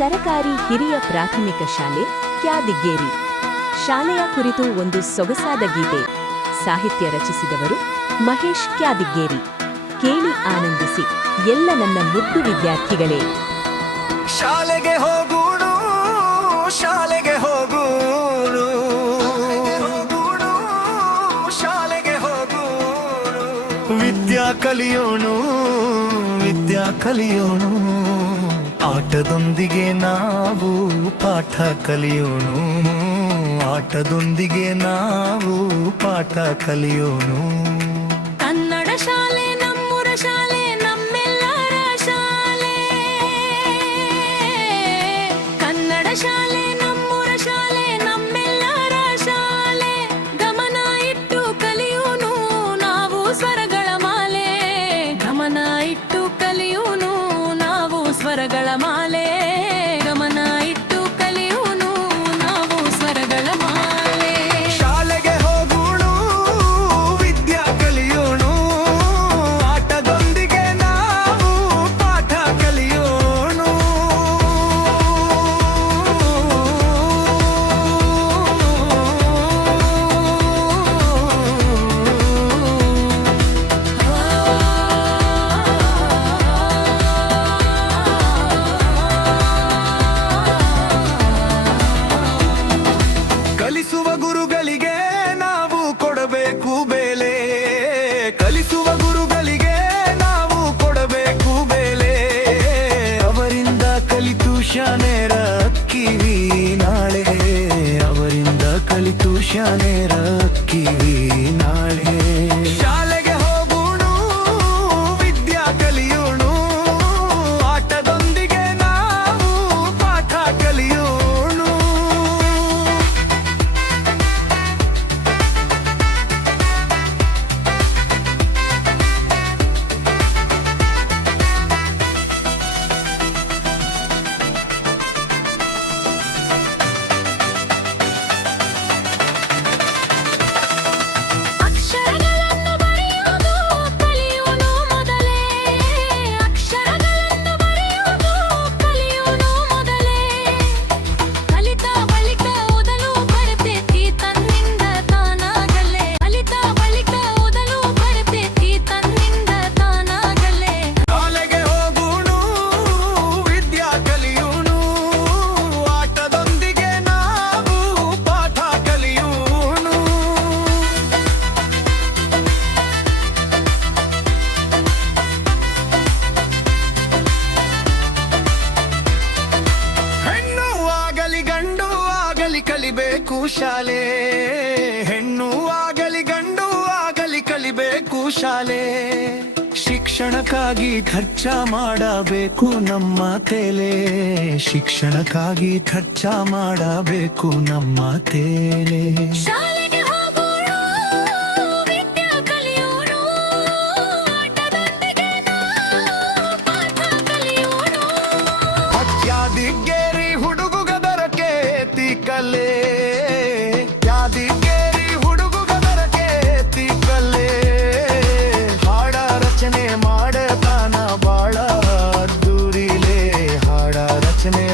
ಸರಕಾರಿ ಹಿರಿಯ ಪ್ರಾಥಮಿಕ ಶಾಲೆ ಕ್ಯಾದಿಗ್ಗೇರಿ ಶಾಲೆಯ ಕುರಿತು ಒಂದು ಸೊಗಸಾದ ಗೀತೆ. ಸಾಹಿತ್ಯ ರಚಿಸಿದವರು ಮಹೇಶ್ ಕ್ಯಾದಿಗ್ಗೇರಿ. ಕೇಳಿ ಆನಂದಿಸಿ ಎಲ್ಲ ನನ್ನ ಮುದ್ದು ವಿದ್ಯಾರ್ಥಿಗಳೇ. ಶಾಲೆಗೆ ಹೋಗೋಣ, ಶಾಲೆಗೆ ಹೋಗೋಣ, ಶಾಲೆಗೆ ಹೋಗೋಣ, ವಿದ್ಯಾ ಕಲಿಯೋಣ, ವಿದ್ಯಾ ಕಲಿಯೋಣ, ಆಟದೊಂದಿಗೆ ನಾವು ಪಾಠ ಕಲಿಯೋಣ, ಆಟದೊಂದಿಗೆ ನಾವು ಪಾಠ ಕಲಿಯೋಣ. ಕನ್ನಡ ಶಾಲೆ ನಮ್ಮೂರ ಶಾಲೆ, ನಮ್ಮೆಲ್ಲರ ಶಾಲೆ. ಕನ್ನಡ ಶಾಲೆ ನಮ್ಮೂರ ಶಾಲೆ, ನಮ್ಮೆಲ್ಲರ ಶಾಲೆ. ಗಮನ ಇಟ್ಟು ಕಲಿಯೋನು ನಾವು ಸ್ವರಗಳ ಮಾಲೆ. ಗಮನ ಇಟ್ಟು ಕಲಿಯೋನು ನಾವು ಸ್ವರಗಳ ಮಾಲೆ. ಗಮನ ಇಟ್ಟು ಕಲಿಯೋನು ನಾವು ಸ್ವರಗಳ ಮಾಲೆ. ಶಾಲೆಗೆ ಹೋಗೋಣ, ವಿದ್ಯಾ ಕಲಿಯೋಣ, ಆಟದೊಂದಿಗೆ ನಾವು ಪಾಠ ಕಲಿಯೋಣ. ಕಲಿಸುವ ಗುರುಗಳಿಗೆ ನಾವು ಕೊಡಬೇಕು ಬೆಲೆ, ಕಲಿಸುವ ಗುರುಗಳಿಗೆ ನಾವು ಕೊಡಬೇಕು ಬೆಲೆ. ಅವರಿಂದ ಕಲಿತು ಶಾನೇರ ಕಿವಿ ನಾಳೆ, ಅವರಿಂದ ಕಲಿತು ಶಾನೇರ ಕಿವಿ ನಾಳೆ. ಶಾಲೆಗೆ ಹೋಗೋಣ, ವಿದ್ಯಾ ಕಲಿಯೋಣ, ಆಟದೊಂದಿಗೆ ನಾವು ಪಾಠ ಕಲಿಯೋಣ. ಅಕ್ಷರಗಳನ್ನು ಬರೆಯುವುದು ಕಲಿಯೋನು ಮೊದಲೇ. ಅಕ್ಷರಗಳನ್ನು ಬರೆಯುವುದು ಕಲಿಯೋನು ಮೊದಲೇ. ಕಲಿತ ಬಳಿಕ ಓದಲು ಬರ್ತೈತಿ ತನ್ನಿಂದ ತಾನಾಗಲೇ. ಕಲಿತ ಬಳಿಕ ಓದಲು ಬರ್ತೈತಿ ತನ್ನಿಂದ ತಾನಾಗಲೇ. ಶಾಲೆಗೆ ಹೋಗೋಣ, ವಿದ್ಯಾ ಕಲಿಯೋಣ, ಆಟದೊಂದಿಗೆ ನಾವು ಪಾಠ ಕಲಿಯೋಣ. ಹೆಣ್ಣು ಆಗಲಿ ಗಂಡು ಆಗಲಿ ಕಲಿಬೇಕು ಶಾಲೆ, ಹೆಣ್ಣು ಆಗಲಿ ಗಂಡು ಆಗಲಿ ಕಲಿಬೇಕು ಶಾಲೆ. ಶಿಕ್ಷಣಕ್ಕಾಗಿ ಖರ್ಚ ಮಾಡಬೇಕು ನಮ್ಮ ತೇಲೆ, ಶಿಕ್ಷಣಕ್ಕಾಗಿ ಖರ್ಚ ಮಾಡಬೇಕು ನಮ್ಮ ತೇಲೆ. ಶಾಲೆಗೆ ಹೋಗೋಣ, ವಿದ್ಯಾ ಕಲಿಯೋಣ, ಆಟದೊಂದಿಗೆ ನಾವು ಪಾಠ ಕಲಿಯೋಣ. ಕ್ಯಾದಿಗ್ಗೇರಿ ಹುಡುಗುಗದರಕ್ಕೆ ತಿಕ್ಕಲೆ, ಕ್ಯಾದಿಗ್ಗೇರಿ ಹುಡುಗುಗದರಕ್ಕೆ ತಿಕ್ಕಲೆ. ಹಾಡ ರಚನೆ ಮಾಡತಾನ ಬಾಳ ಅದ್ದೂರಿಲೆ, ಹಾಡ ರಚನೆ